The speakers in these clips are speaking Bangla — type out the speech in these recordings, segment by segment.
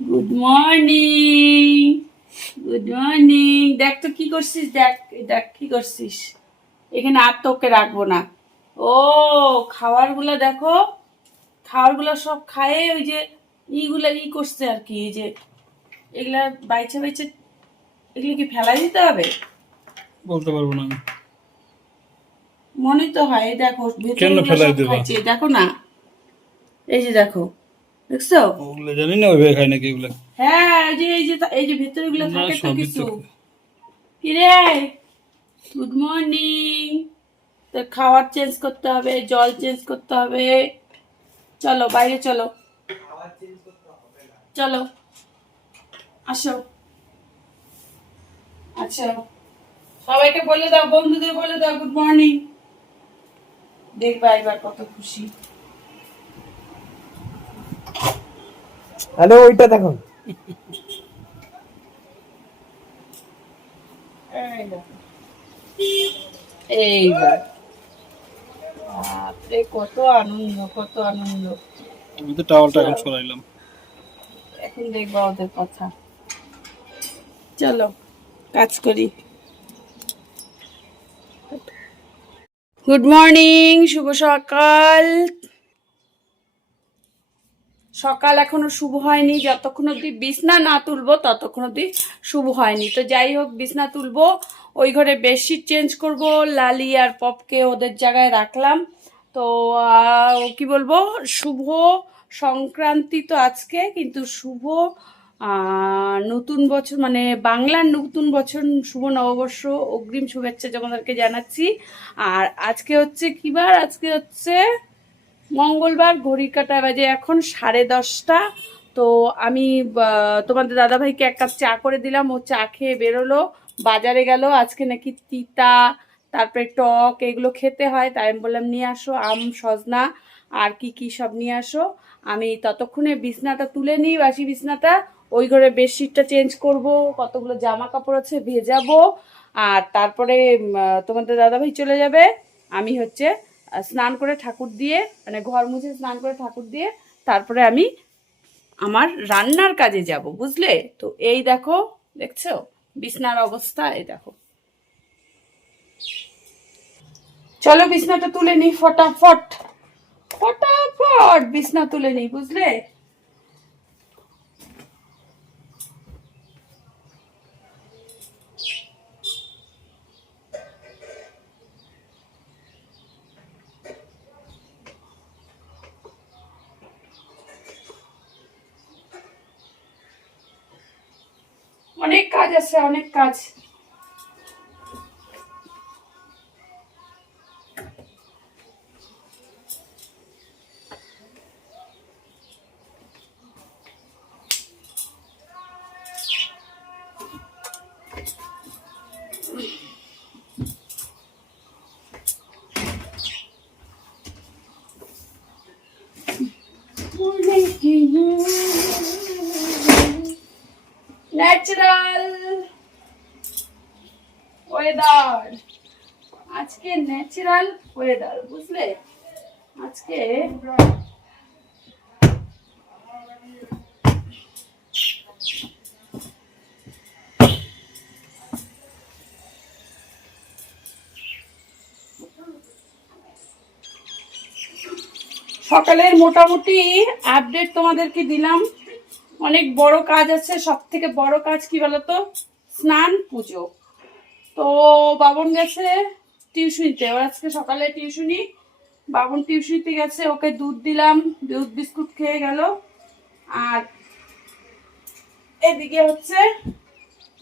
Good morning, good morning. দেখ তো কি করছিস, দেখ দেখ কি করছিস। এখানে আর তোকে রাখবো না। ও খাবারগুলো দেখো, খাবারগুলো সব খায়ে ওই যে ইগুলা করছে আর কি, এই যে এগুলা বাইচে বাইচে এগুলো কি ফেলাই দিতে হবে? বলতে পারবো না আমি। মনে তো হয়। এই দেখো কেন ভেতরগুলো ফেলাই সব দেবা? খাইছে, দেখো না, এই যে দেখো, দেখছো? ওগুলো জানি না ওইভাবে খাই নাকি এগুলো। হ্যাঁ, এই যে ভেতরগুলো না, থাকে তো সবই তো কিছু। কিরে, গুড মর্নিং। তো খাবার চেঞ্জ করতে হবে, জল চেঞ্জ করতে হবে। চলো বাইরে চলো, চলো আসো। আচ্ছা, সবাইকে বলে দাও, বন্ধুদের বলে দাও গুড মর্নিং। দেখবা এবার কত খুশি। হ্যালো, ওইটা দেখো। এই দেখো, এইবার বাপরে কত আনন্দ, কত আনন্দ। আমি তো টাওয়ালটা এখন সরাইলাম। এখন দেখবা ওদের কথা। চলো কাজ করি। গুড মর্নিং, শুভ সকাল। সকাল এখনো শুভ হয়নি, যতক্ষণ অব্দি বিছনা না তুলবো ততক্ষণ অব্দি শুভ হয়নি। তো যাই হোক, বিছনা তুলবো, ওই ঘরে বেডশিট চেঞ্জ করব, লালি আর পপকে ওদের জায়গায় রাখলাম। তো কি বলবো, শুভ সংক্রান্তি তো আজকে, কিন্তু শুভ নতুন বছর মানে বাংলার নতুন বছর, শুভ নববর্ষ অগ্রিম শুভেচ্ছা তোমাদেরকে জানাচ্ছি। আর আজকে হচ্ছে কি বার? আজকে হচ্ছে মঙ্গলবার। ঘড়ির কাঁটা বাজে এখন 10:30। তো আমি তোমাদের দাদাভাইকে এক কাপ চা করে দিলাম, ও চা খেয়ে বেরোলো, বাজারে গেল। আজকে নাকি তিতা, তারপরে টক এগুলো খেতে হয়, তাই আমি বললাম নিয়ে আসো আম, সজনা আর কি কি সব নিয়ে আসো। আমি ততক্ষণে বিছনাটা তুলে নিই, বাসি বিছনাটা। ওই ঘরে বেডশিটটা চেঞ্জ করব, কতগুলো জামা কাপড় আছে ভেজাবো। আর তারপরে তোমাদের দাদাভাই চলে যাবে। আমি হচ্ছে স্নান করে ঠাকুর দিয়ে, মানে ঘর মুছে স্নান করে ঠাকুর দিয়ে তারপরে আমি আমার রান্নার কাজে যাব, বুঝলে? তো এই দেখো, দেখছো বিছনার অবস্থা, এই দেখো। চলো বিছনাটা তুলে নিই, ফটাফট ফটাফট বিছনা তুলে নিই, বুঝলে? অনেক কাজ আছে, অনেক কাজ। ন্যাচারাল ওয়েদার, আজকে ন্যাচারাল ওয়েদার, বুঝলে? আজকে সকালের মোটামুটি আপডেট তোমাদেরকে দিলাম। অনেক বড় কাজ আছে, সব থেকে বড় কাজ কি বলতো? স্নান পুজো। তো বাবন গেছে টিউশনিতে, ওর আজকে সকালে টিউশনি। বাবন টিউশনিতে গেছে, ওকে দুধ দিলাম, দুধ বিস্কুট খেয়ে গেল। আর এদিকে হচ্ছে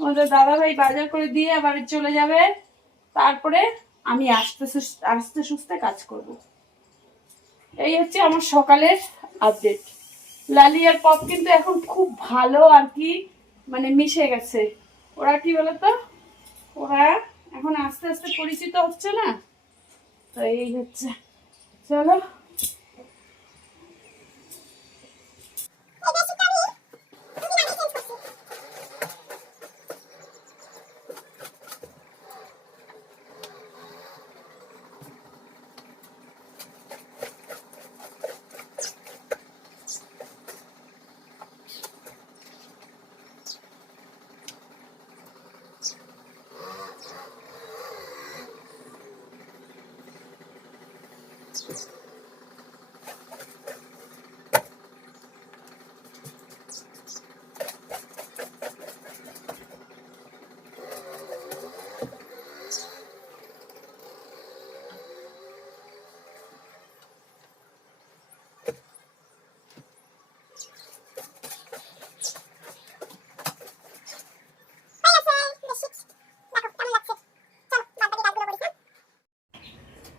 আমাদের দাদাভাই বাজার করে দিয়ে আবার চলে যাবে। তারপরে আমি আস্তে আস্তে সুস্তে কাজ করব। এই হচ্ছে আমার সকালের আপডেট। লালি আর পপ কিন্তু এখন খুব ভালো আর কি, মানে মিশে গেছে। ওরা কি বলতো, ওরা এখন আস্তে আস্তে পরিচিত হচ্ছে না, তো এই হচ্ছে। চলো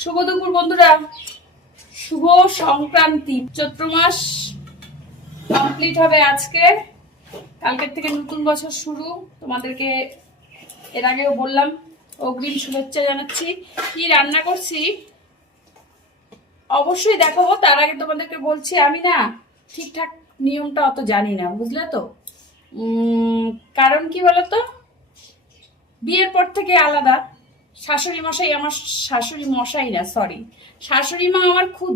শুভ দুপুর বন্ধুরা, শুভ সংক্রান্তি। চৈত্র মাস কমপ্লিট হবে আজকে, কালকের থেকে নতুন বছর শুরু। তোমাদেরকে এর আগেও বললাম, অগ্রিম শুভেচ্ছা জানাচ্ছি। কি রান্না করছি অবশ্যই দেখাবো, তার আগে তোমাদেরকে বলছি আমি না ঠিকঠাক নিয়মটা অত জানি না, বুঝলে তো। কারণ কি বলতো, বিয়ের পর থেকে আলাদা। শাশুড়ি মশাই আমার, শাশুড়ি মশাই না সরি, শাশুড়ি মা আমার খুদ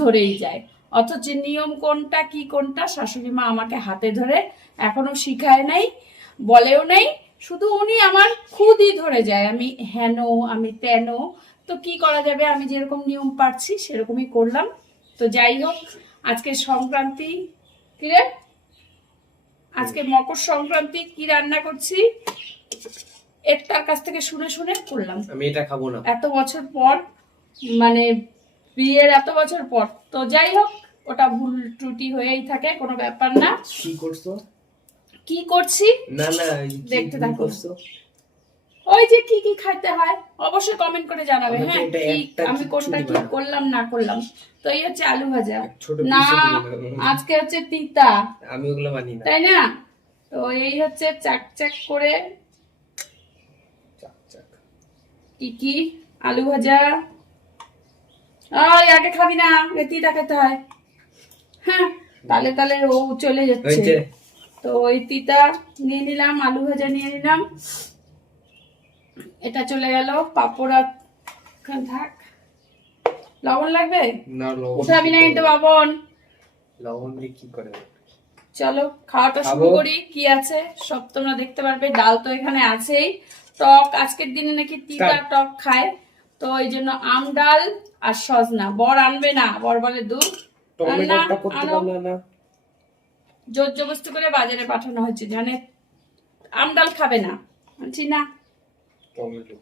ধরেই যায়, অথচ নিয়ম কোনটা কি কোনটা শাশুড়ি মা আমাকে হাতে ধরে এখনো শিখায় নাই, বলেও নাই। শুধু উনি আমার খুদই ধরে যায়, আমি হেন আমি তেন। তো কি করা যাবে, আমি যেরকম নিয়ম পারছি সেরকমই করলাম। তো যাই হোক, আজকে সংক্রান্তি, কিরে আজকে মকর সংক্রান্তি, কি রান্না করছি এর তার কাছ থেকে শুনে শুনে করলাম। আমি এটা খাবো না, এত বছর পর, মানে বিয়ের এত বছর পর। তো যাই হোক, ওটা ভুল ত্রুটি হয়েই থাকে, কোনো ব্যাপার না। কি করছো? কি করছি না না, দেখতে থাকো। করছো ওই যে কি কি খাইতে হয় অবশ্যই কমেন্ট করে জানাবে। আমাকে হ্যাঁ, এটা কি একটা আমি কোনটা কিচ্ছু কি দিবা না। করলাম না করলাম। তো এই হচ্ছে আলু ভাজা, ছোট না পিসও দিবে না। আজকে হচ্ছে তিতা, আমি ওগুলো মানি না। তাই না? তো এই হচ্ছে চাক চাক করে চাক চাক। কি কি আলু ভাজা। আগে খাবি না, তিতা খেতে হয়। হ্যাঁ, তালে তালে ও চলে যাচ্ছে। হয়েছে? তো ওই তিতা নিয়ে নিলাম, আলু ভাজা নিয়ে নিলাম, এটা চলে গেল। পাপড় আর থাক। লবণ লাগবে? না, লবণ উঠাবি না কিন্তু বাবন। লবণ দিয়ে কি করে? চলো খাওয়াটা শুরু খাবো। করি। কি আছে সব তোমরা দেখতে পারবে। ডাল তো এখানে আছেই, টক আজকের দিনে নাকি তিতা টক খায়, তো এই জন্য আম ডাল আর সজনা। বর আনবে না, বর বলে দুধ টমেটোটা করতে আনো। পারলে না? জোর জবরদস্তি করে বাজারে পাঠানো হয়েছে, জানে আম ডাল খাবে না, বলছি না। টমেটো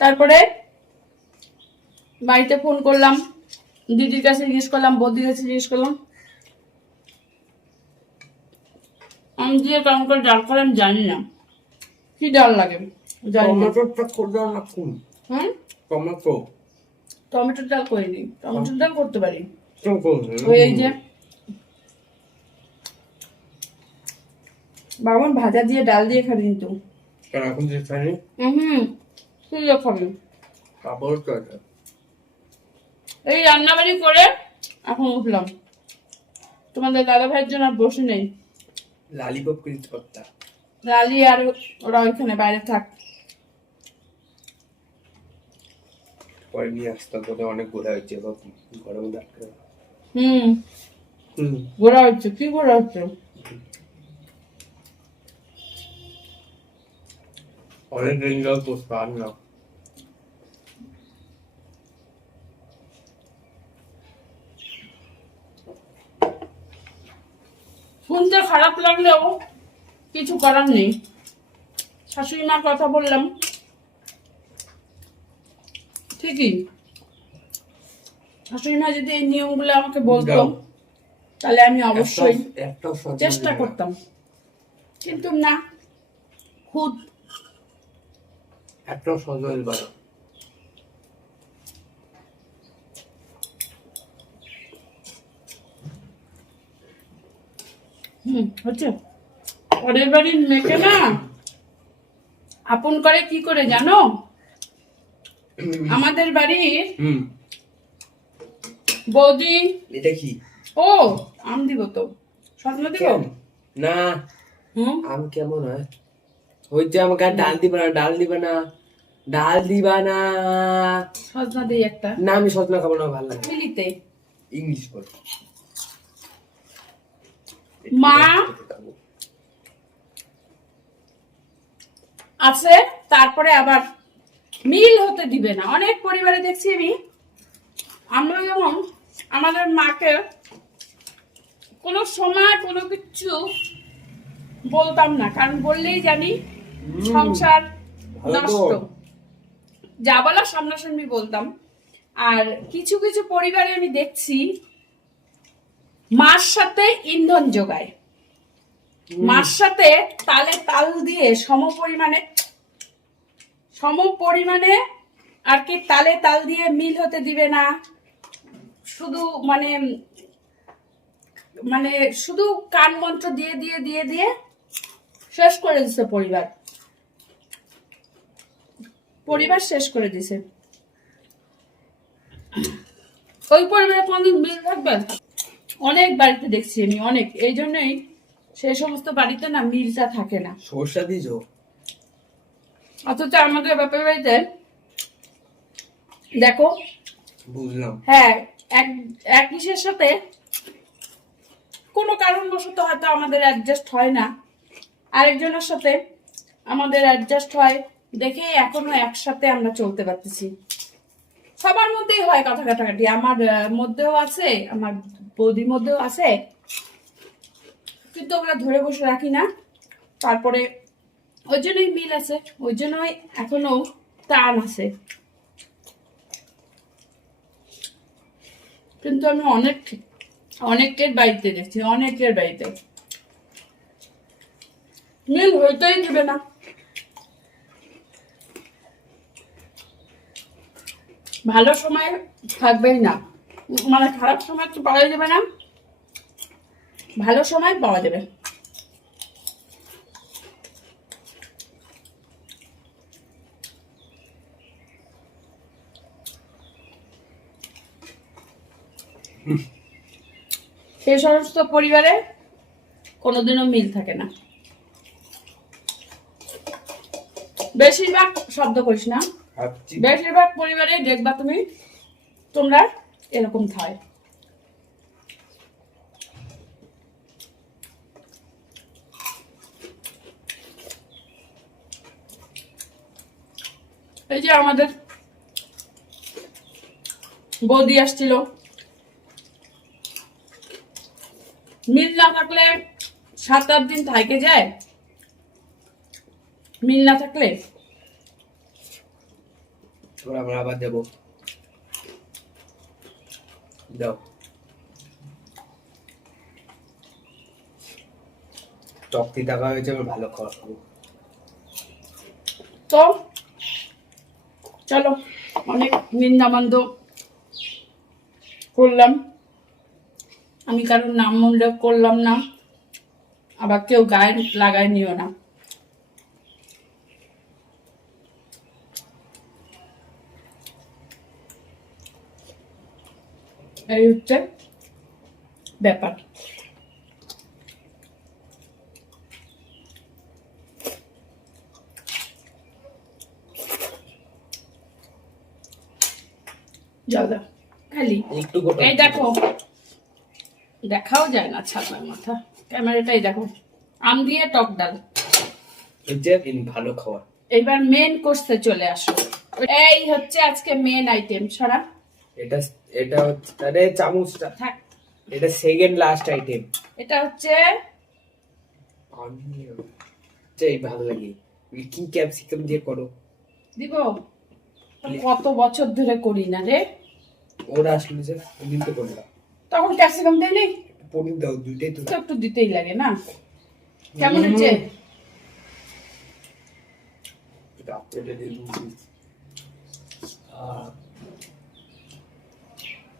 তারপরে বাড়িতে ফোন করলাম, দিদির কাছে জিজ্ঞেস করলাম, বৌদির কাছে জিজ্ঞেস করলাম। আমি দিয়ে কেমন করে ডাল করে আমি জানি না, কি ডাল লাগে জানি না। টমেটোটা করতে না কোন? হুম, টমেটো টমেটোর ডাল করিনি, টমেটোর ডাল করতে পারি। টমেটো ওই এই যে বাবন ভাজা দিয়ে ডাল দিয়ে খাবি কিন্তু। কেন এখন যে খাই হুম, তুই খাবি। খাবার তো আছে। এই রান্নাবাড়ি করে এখন উঠলাম, তোমাদের দাদা ভাইয়ের জন্য আর বসে নেই। লালিপপ কিনতে পারতা। লালি আর ওরা ওইখানে বাইরে থাক। পরে নিয়ে আসতাম, তোদের অনেক ঘোরা হয়েছে এবার ঘরের মধ্যে আটকে রাখা। হুম, হুম, ঘোরা হচ্ছে, কি ঘোরা হচ্ছে? অনেক এনজয় করতে আর না। শুনতে খারাপ লাগলেও কিছু করার নেই। শাশুড়ি মার কথা বললাম, ঠিকই। শাশুড়ি মা যদি এই নিয়মগুলো আমাকে বলতো তাহলে আমি অবশ্যই একটাও চেষ্টা করতাম, কিন্তু না, খুদ। একটাও সজল বাড়া। হচ্ছে পরের বাড়ির মেয়েকে না আপন করে কি করে জানো? আমাদের বাড়ির হুম, বৌদি, এটা কি? ও আম দিব তো, সজনা দিব না, হুম, আম কেমন হয়? হইছে আমাকে আর ডাল দিবা না, ডাল দিবা না, ডাল দিবা না। সজনা দিই একটা না, আমি সজনা খাবো না, ভালো লাগে। মিলিতে। ইংলিশ বল। মা আছে, তারপরে আবার মিল হতে দিবে না। অনেক পরিবারে দেখছি আমি, আমরা যেমন আমাদের মাকে কোনো সময় কোনো কিছু বলতাম না, কারণ বললেই জানি সংসার ভালো তো। নষ্ট। যা বলা সামনাসামনি বলতাম। আর কিছু কিছু পরিবারে আমি দেখছি মার সাথে ইন্ধন যোগায়, মার সাথে তালে তাল দিয়ে সম পরিমাণে আর কি তালে তাল দিয়ে মিল হতে দিবে না, শুধু মানে মানে শুধু কান মন্ত্র দিয়ে দিয়ে দিয়ে দিয়ে শেষ করে দিছে পরিবার শেষ করে দিছে। ওই পরিবারে কোনদিন মিল থাকবে? অনেক বাড়িতে দেখছি আমি, অনেক। এই জন্যই সেই সমস্ত বাড়িতে না মিলটা থাকে না। সরষা দিছো? অথচ আমাদের বাপের বাড়িতে দেখো, বুঝলাম। হ্যাঁ, এক ইসের সাথে কোনো কারণবশত হয়তো আমাদের অ্যাডজাস্ট হয় না, আরেকজনের সাথে আমাদের অ্যাডজাস্ট হয় দেখে এখনো একসাথে আমরা চলতে পারতেছি। সবার মধ্যেই হয় কথা কাটাকাটি, আমার মধ্যেও আছে, আমার বৌদির মধ্যেও আছে, কিন্তু ওগুলা ধরে বসে রাখি না। তারপরে ওই জন্যই মিল আছে, ওই জন্যই এখনো টান আছে। কিন্তু আমি অনেকের বাড়িতে দেখছি, অনেকের বাড়িতে মিল হইতেই দিবে না। ভালো সময় থাকবেই না, মানে খারাপ সময় তো পাওয়া যাবে না, ভালো সময় পাওয়া যাবে। সেই সমস্ত পরিবারে কোনোদিনও মিল থাকে না। বেশিরভাগ শব্দ করিস না, বেশিরভাগ পরিবারে দেখবা তোমরা এরকম হয়। এই যে আমাদের বৌদি আসছিল, মিল না থাকলে 7-8 দিন থেকে যায়, মিল না থাকলে। আমরা আবার দেবো, দাও। চকতি টাকা হয়েছে, আমার ভালো খাওয়া খাবো। তো চলো, অনেক নিন্দামন্দ করলাম, আমি কারোর নাম উল্লেখ করলাম না, আবার কেউ গায়ে লাগায় নিও না। এই হচ্ছে ব্যাপার। যাও খালি একটু এই দেখো, দেখাও যায় না ছাতার মাথা, ক্যামেরাটাই দেখো। আম দিয়ে টক ডাল, ভালো খাওয়া। এবার মেন কোর্সে চলে আসো। এই হচ্ছে আজকে মেন আইটেম। সরা এটা এটা হচ্ছে, আরে চামচটা থাক, এটা সেকেন্ড লাস্ট আইটেম। এটা হচ্ছে এই ভালো লাগে, কি ক্যাপসিকাম দিয়ে করো। দিব, কত বছর ধরে করি না রে। ওরা আসলে যে ওদিন তো করলাম, তখন ক্যাপসিকাম দেয়নি, পনির দাও, দুইটাই তো একটু দিতেই লাগে না। কেমন হচ্ছে?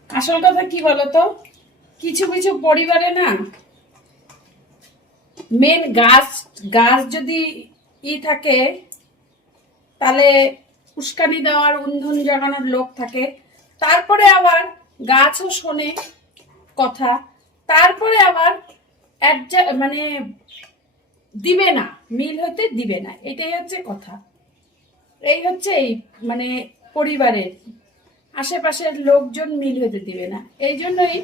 আসল কথা কি বলতো, কিছু কিছু পরিবারে না মেন গাছ যদি থাকে, তাহলে উস্কানি দেওয়ার, উন্ধন জাগানোর লোক থাকে, তারপরে আবার গাছও শোনে কথা, তারপরে আবার মানে দিবে না, মিল হতে দিবে না। এটাই হচ্ছে কথা। এই হচ্ছে এই মানে পরিবারের আশেপাশের লোকজন মিল হতে দিবে না। এই জন্যই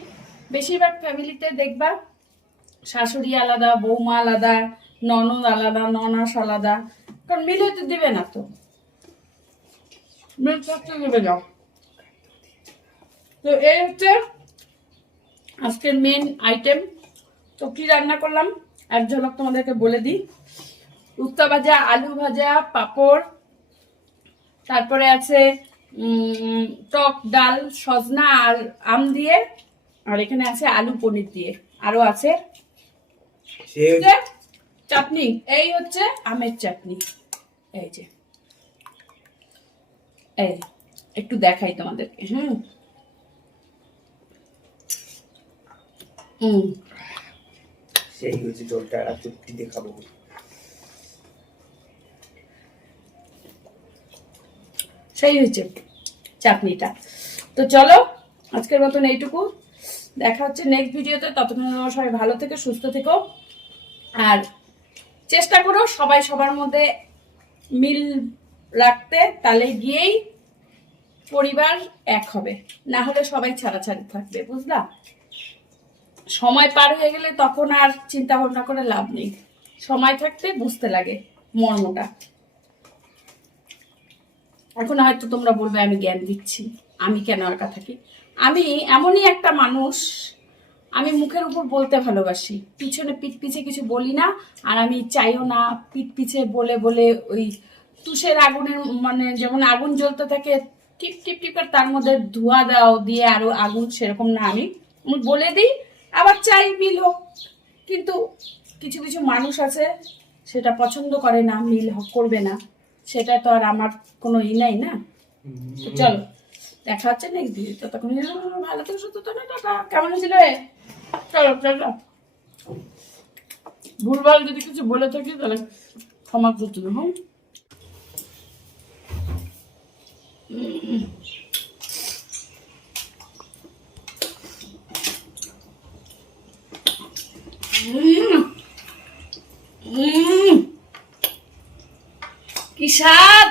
বেশিরভাগ ফ্যামিলিতে দেখবা শাশুড়ি আলাদা, বৌমা আলাদা, ননদ আলাদা, ননাস আলাদা, কারণ মিল হতে দিবে না। তো মিল থাকতে দেবে না। তো এই হচ্ছে আজকের মেন আইটেম। তো কি রান্না করলাম এক ঝলক তোমাদেরকে বলে দিই। উস্তা ভাজা, আলু ভাজা, পাঁপড়, তারপরে আছে টক ডাল সজনা আর আম দিয়ে, আর এখানে আছে আলু পনির দিয়ে, আরো আছে যে চাটনি। এই হচ্ছে আমের চাটনি, এই যে এই একটু দেখাই তোমাদেরকে। সেই হচ্ছে জলটা আর চুটকি দিয়ে খাবো। সেই হচ্ছে চাটনিটা। তো চলো আজকের মতন এইটুকু, দেখা হচ্ছে নেক্সট ভিডিওতে। ততক্ষণ তোমরা সবাই ভালো থেকো, সুস্থ থেকো, আর চেষ্টা করো সবাই সবার মধ্যে মিল রাখতে, তাহলে গিয়েই পরিবার এক হবে, না হলে সবাই ছাড়াছাড়ি থাকবে, বুঝলা? সময় পার হয়ে গেলে তখন আর চিন্তা ভাবনা করে লাভ নেই, সময় থাকতে বুঝতে লাগে মর্মটা। এখন হয়তো তোমরা বলবে আমি জ্ঞান দিচ্ছি, আমি কেন একা থাকি? আমি এমনই একটা মানুষ, আমি মুখের উপর বলতে ভালোবাসি, পিছনে পিঠ পিছে কিছু বলি না। আর আমি চাইও না পিঠ পিছে বলে বলে ওই তুষের আগুনের, মানে যেমন আগুন জ্বলতে থাকে টিপ টিপ টিপ করে তার মধ্যে ধোঁয়া দাও দিয়ে আরো আগুন, সেরকম না। আমি বলে দিই, আবার চাই মিল হোক, কিন্তু কিছু কিছু মানুষ আছে সেটা পছন্দ করে না, মিল করবে না, সেটা তো আর আমার কোনো নাই না। তো চলো দেখা হচ্ছে নেক্সট ভিডিও, ততক্ষণ ভালো থেকে সুস্থ থাকো, টাটা। কেমন ছিল? চলো চলো, ভুলভাল যদি কিছু বলে থাকি তাহলে ক্ষমা করতে দেবো। কি স্বাদ!